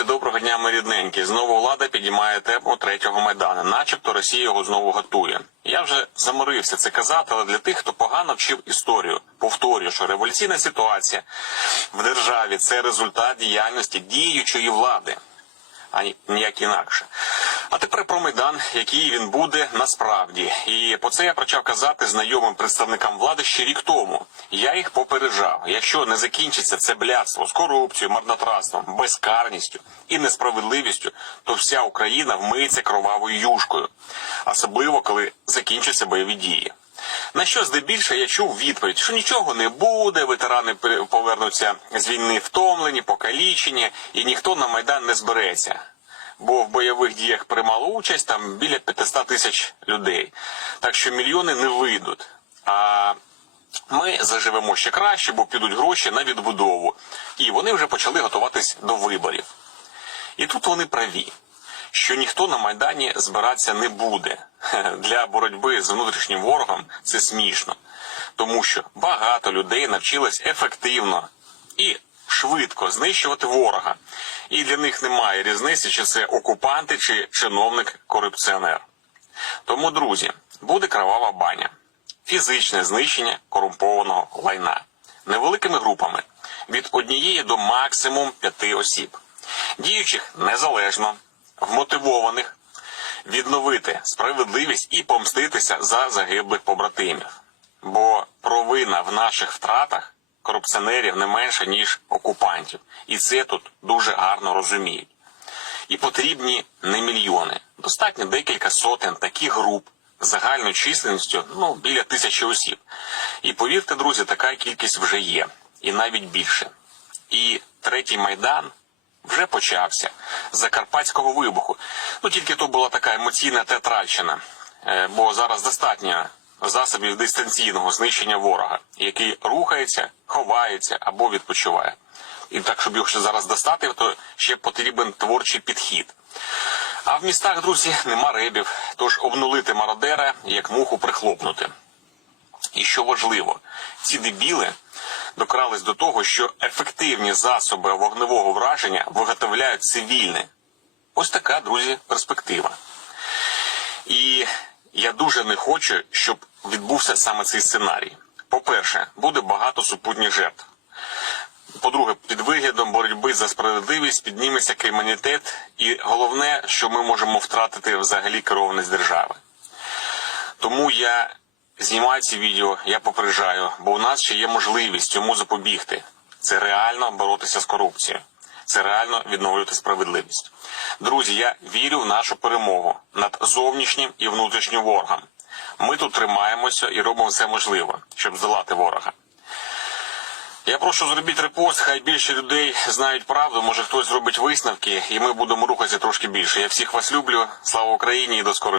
Друзі, доброго дня, ми рідненькі. Знову влада підіймає тему третього майдану, начебто Росія його знову готує. Я вже заморився це казати, але для тих, хто погано вчив історію, повторюю, що революційна ситуація в державі це результат діяльності діючої влади, а ніяк інакше. А тепер про майдан, який він буде насправді. І про це я почав казати знайомим представникам влади ще рік тому. Я їх попереджав. Якщо не закінчиться це блядство з корупцією, марнотратством, безкарністю і несправедливістю, то вся Україна вмиється кровавою юшкою, особливо коли закінчаться бойові дії. На що здебільше я чув відповідь, що нічого не буде, ветерани повернуться з війни втомлені, покалічені, і ніхто на майдан не збереться. Бо в бойових діях приймало участь там біля 500 тисяч людей. Так що мільйони не вийдуть. А ми заживемо ще краще, бо підуть гроші на відбудову. І вони вже почали готуватись до виборів. І тут вони праві, що ніхто на Майдані збиратися не буде. Для боротьби з внутрішнім ворогом це смішно, тому що багато людей навчилось ефективно і швидко знищувати ворога. І для них немає різниці, чи це окупанти, чи чиновник-корупціонер. Тому, друзі, буде кровава баня, фізичне знищення корумпованого лайна невеликими групами від однієї до максимум п'яти осіб, діючих незалежно, вмотивованих, відновити справедливість і помститися за загиблих побратимів. Бо провина в наших втратах корупціонерів не менше, ніж окупантів. І це тут дуже гарно розуміють. І потрібні не мільйони. Достатньо декілька сотень таких груп загальною численністю ну, біля тисячі осіб. І повірте, друзі, така кількість вже є, і навіть більше. І третій майдан вже почався Закарпатського вибуху. Ну тільки то була така емоційна театральщина, Е, бо зараз достатньо засобів дистанційного знищення ворога, який рухається, ховається або відпочиває. І так, щоб його ще зараз достати, то ще потрібен творчий підхід. А в містах, друзі, нема рибів, тож обнулити мародера, як муху прихлопнути. І що важливо, ці дебіли докрались до того, що ефективні засоби вогневого враження виготовляють цивільні. Ось така, друзі, перспектива. І я дуже не хочу, щоб відбувся саме цей сценарій. По-перше, буде багато супутніх жертв. По-друге, під виглядом боротьби за справедливість підніметься кримінітет, і головне, що ми можемо втратити взагалі керованість держави. Тому я знімаю ці відео, я попереджаю, бо у нас ще є можливість цьому запобігти. Це реально боротися з корупцією. Це реально відновлювати справедливість. Друзі, я вірю в нашу перемогу над зовнішнім і внутрішнім ворогом. Ми тут тримаємося і робимо все можливе, щоб здолати ворога. Я прошу зробіть репост, хай більше людей знають правду. Може хтось зробить висновки, і ми будемо рухатися трошки більше. Я всіх вас люблю. Слава Україні і до скорої.